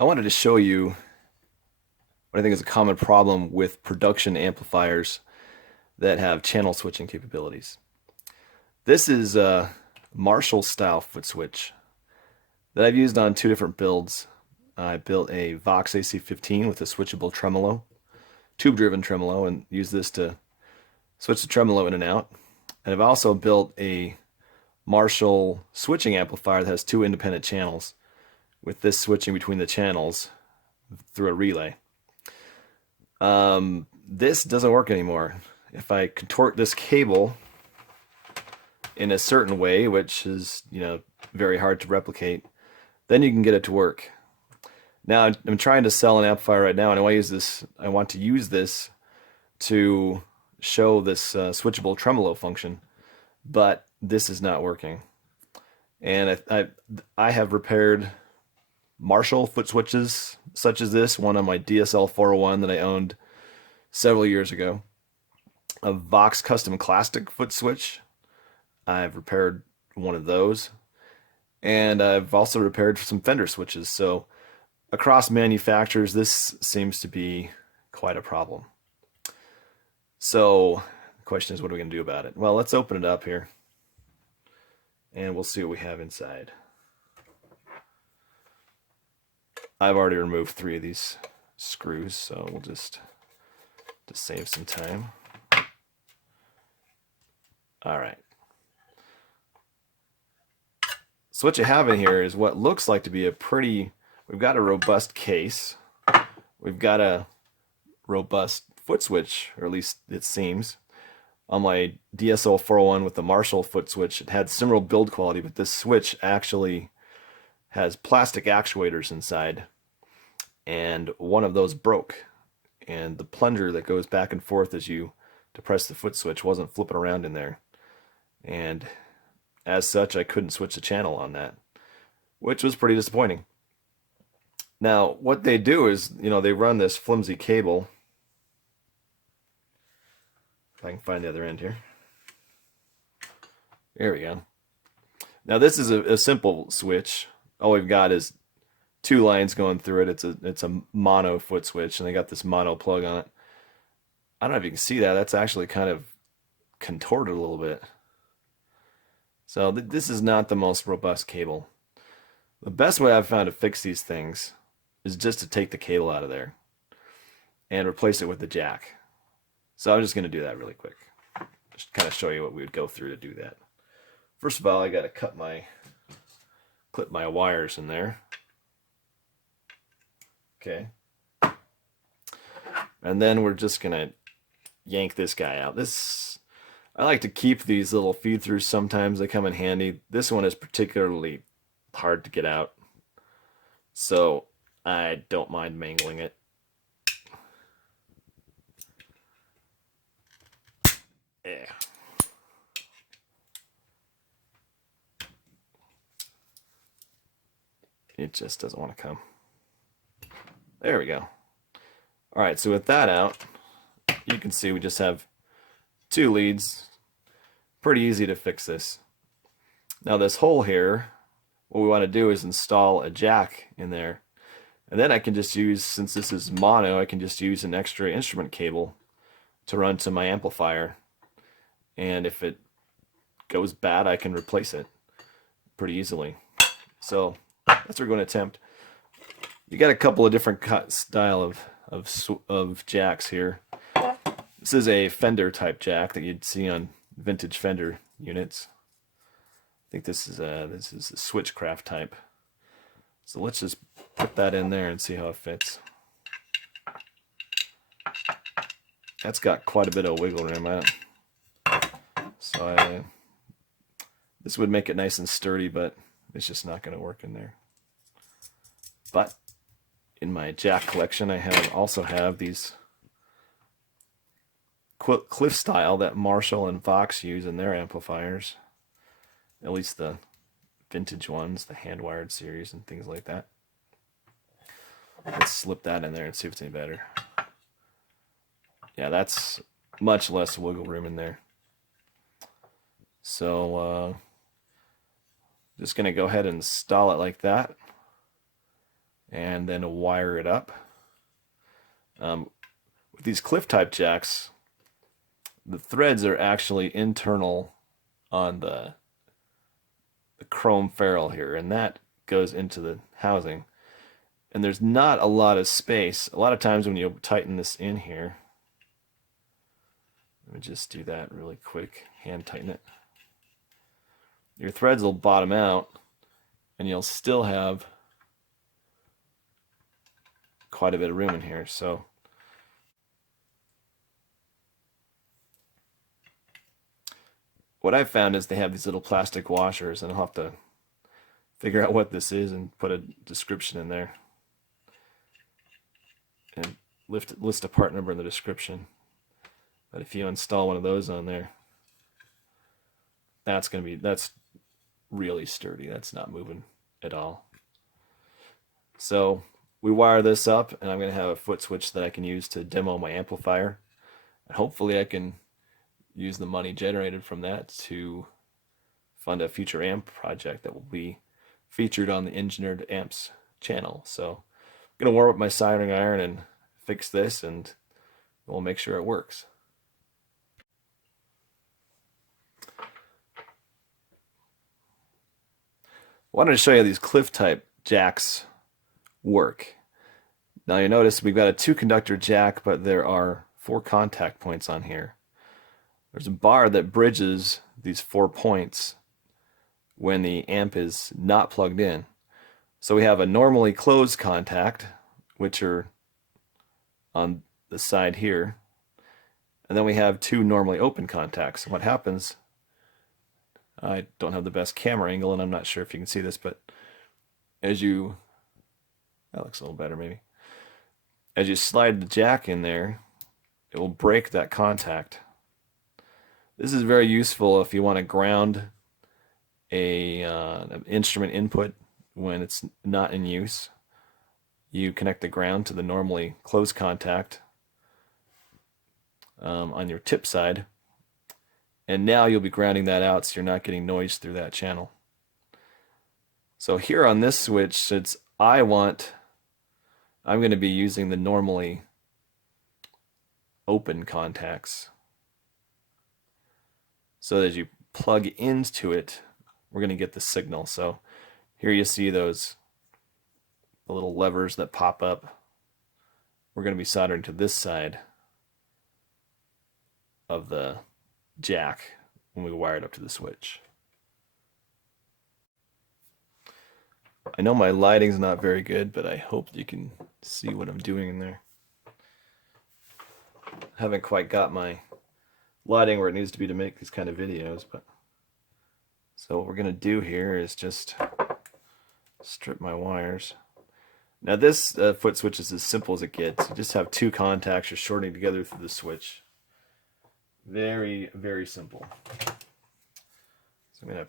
I wanted to show you what I think is a common problem with production amplifiers that have channel switching capabilities. This is a Marshall style foot switch that I've used on two different builds. I built a Vox AC15 with a switchable tremolo, tube driven tremolo, and used this to switch the tremolo in and out. And I've also built a Marshall switching amplifier that has two independent channels, with this switching between the channels through a relay. This doesn't work anymore. If I contort this cable in a certain way, which is, very hard to replicate, then you can get it to work. Now I'm trying to sell an amplifier right now, and I want to use this to show this switchable tremolo function, but this is not working. And I have repaired Marshall foot switches such as this one on my DSL 401 that I owned several years ago. A Vox Custom Classic foot switch, I've repaired one of those, and I've also repaired some Fender switches. So across manufacturers, this seems to be quite a problem. So the question is, what are we going to do about it? Well, let's open it up here, and we'll see what we have inside. I've already removed 3 of these screws, so we'll just to save some time. All right. So what you have in here is what looks like to be we've got a robust case. We've got a robust foot switch, or at least it seems. On my DSL 401 with the Marshall foot switch, it had similar build quality, but this switch actually has plastic actuators inside, and one of those broke, and the plunger that goes back and forth as you depress the foot switch wasn't flipping around in there, and as such I couldn't switch the channel on that, which was pretty disappointing. Now what they do is, they run this flimsy cable. If I can find the other end here. There we go. Now this is a simple switch. All we've got is 2 lines going through it. It's a mono foot switch, and they got this mono plug on it. I don't know if you can see that. That's actually kind of contorted a little bit. So this is not the most robust cable. The best way I've found to fix these things is just to take the cable out of there and replace it with the jack. So I'm just going to do that really quick. Just kind of show you what we would go through to do that. First of all, I got to clip my wires in there. Okay. And then we're just going to yank this guy out. I like to keep these little feed throughs sometimes. They come in handy. This one is particularly hard to get out, so I don't mind mangling it. Yeah. It just doesn't want to come. There we go. All right, so with that out, you can see we just have 2 leads. Pretty easy to fix this. Now this hole here, what we want to do is install a jack in there. And then I can just use, since this is mono, I can just use an extra instrument cable to run to my amplifier. And if it goes bad, I can replace it pretty easily. So that's what we're going to attempt. You got a couple of different style of jacks here. This is a Fender type jack that you'd see on vintage Fender units. I think this is a Switchcraft type. So let's just put that in there and see how it fits. That's got quite a bit of wiggle room. This would make it nice and sturdy, but it's just not going to work in there. But in my jack collection, I also have these cliff style that Marshall and Vox use in their amplifiers, at least the vintage ones, the hand-wired series and things like that. Let's slip that in there and see if it's any better. Yeah, that's much less wiggle room in there. So just going to go ahead and install it like that. and then wire it up. With these cliff type jacks, the threads are actually internal on the chrome ferrule here, and that goes into the housing. And there's not a lot of space. A lot of times when you tighten this in here, let me just do that really quick, hand tighten it. Your threads will bottom out, and you'll still have quite a bit of room in here. So what I've found is they have these little plastic washers, and I'll have to figure out what this is and put a description in there. And list a part number in the description. But if you install one of those on there, that's really sturdy. That's not moving at all. So we wire this up, and I'm going to have a foot switch that I can use to demo my amplifier. And hopefully I can use the money generated from that to fund a future amp project that will be featured on the Engineered Amps channel. So I'm going to warm up my soldering iron and fix this, and we'll make sure it works. I wanted to show you how these cliff type jacks work. Now you notice we've got a 2-conductor jack, but there are 4 contact points on here. There's a bar that bridges these 4 points when the amp is not plugged in. So we have a normally closed contact, which are on the side here, and then we have 2 normally open contacts. What happens, I don't have the best camera angle, and I'm not sure if you can see this, but that looks a little better maybe. As you slide the jack in there, it will break that contact. This is very useful if you want to ground an instrument input when it's not in use. You connect the ground to the normally closed contact on your tip side, and now you'll be grounding that out so you're not getting noise through that channel. So here on this switch, since I'm going to be using the normally open contacts. So as you plug into it, we're going to get the signal. So here you see the little levers that pop up. We're going to be soldering to this side of the jack when we wire it up to the switch. I know my lighting's not very good, but I hope you can see what I'm doing in there. I haven't quite got my lighting where it needs to be to make these kind of videos, but so what we're going to do here is just strip my wires. Now this foot switch is as simple as it gets. You just have 2 contacts you're shorting together through the switch. Very, very simple. So I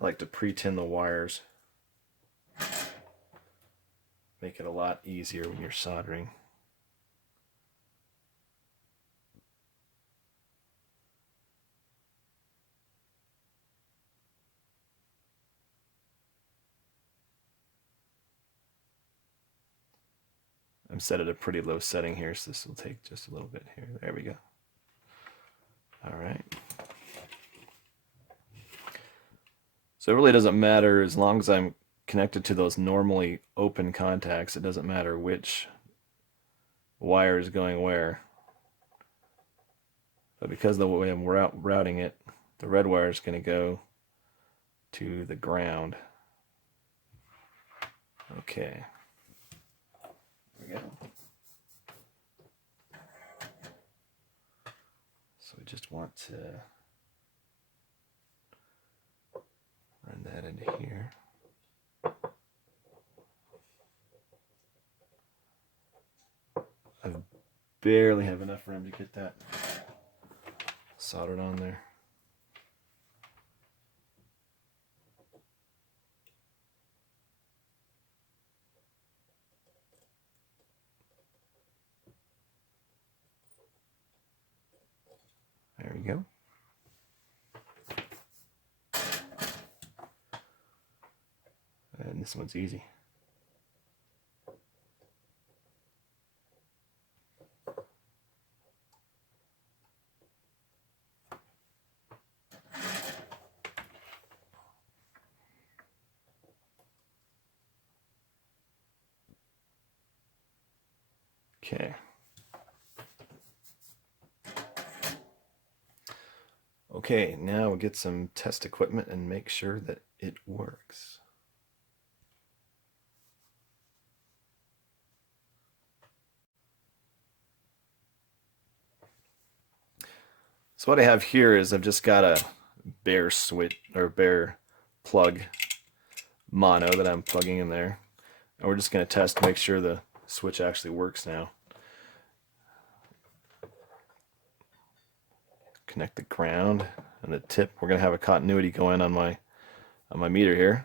like to pre-tin the wires. Make it a lot easier when you're soldering. I'm set at a pretty low setting here, so this will take just a little bit here. There we go. All right. So it really doesn't matter as long as I'm connected to those normally open contacts. It doesn't matter which wire is going where. But because of the way I'm routing it, the red wire is going to go to the ground. Okay. There we go. So we just want to run that into here. I barely have enough room to get that soldered on there. There we go. And this one's easy. Okay. Okay, now we'll get some test equipment and make sure that it works. So what I have here is I've just got a bare switch or bare plug mono that I'm plugging in there. And we're just going to test to make sure the switch actually works now. Connect the ground and the tip. We're going to have a continuity going on my meter here.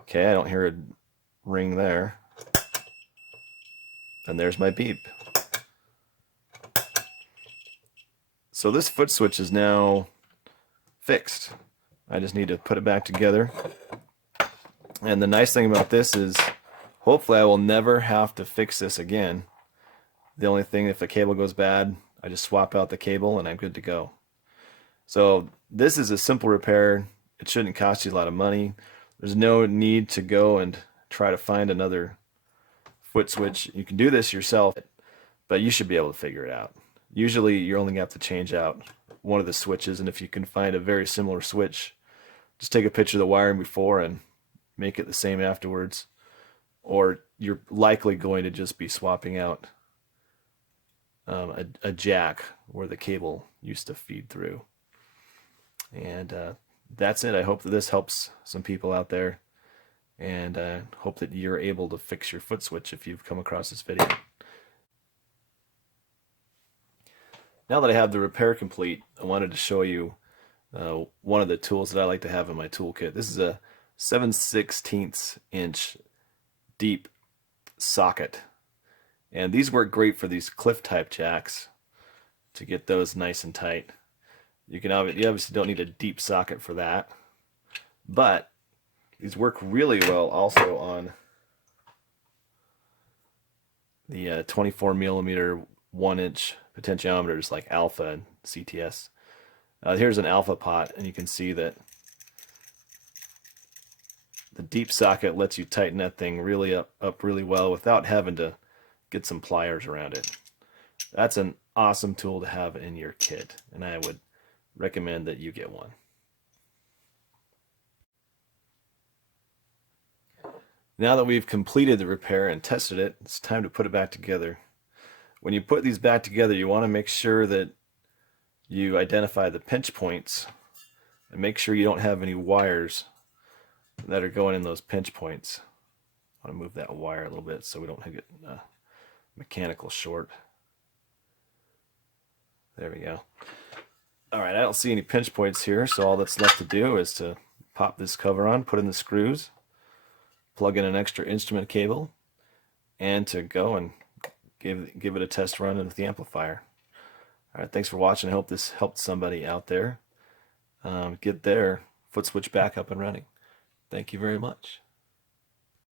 Okay, I don't hear a ring there. And there's my beep. So this foot switch is now fixed. I just need to put it back together. And the nice thing about this is hopefully I will never have to fix this again. The only thing, if the cable goes bad, I just swap out the cable and I'm good to go. So this is a simple repair. It shouldn't cost you a lot of money. There's no need to go and try to find another foot switch. You can do this yourself, but you should be able to figure it out. Usually you're only going to have to change out one of the switches, and if you can find a very similar switch, just take a picture of the wiring before and make it the same afterwards. Or you're likely going to just be swapping out a jack where the cable used to feed through. And that's it. I hope that this helps some people out there, and I hope that you're able to fix your foot switch if you've come across this video. Now that I have the repair complete, I wanted to show you one of the tools that I like to have in my toolkit. This is a 7/16 inch deep socket, and these work great for these cliff type jacks to get those nice and tight. You obviously don't need a deep socket for that, but these work really well also on the 24 millimeter 1-inch potentiometers like Alpha and CTS. Here's an Alpha pot, and you can see that the deep socket lets you tighten that thing really up really well without having to get some pliers around it. That's an awesome tool to have in your kit, and I would recommend that you get one. Now that we've completed the repair and tested it, it's time to put it back together. When you put these back together, you want to make sure that you identify the pinch points and make sure you don't have any wires that are going in those pinch points. I want to move that wire a little bit so we don't get a mechanical short. There we go. Alright, I don't see any pinch points here, so all that's left to do is to pop this cover on, put in the screws, plug in an extra instrument cable, and to go and give it a test run with the amplifier. Alright, thanks for watching. I hope this helped somebody out there get their foot switch back up and running. Thank you very much.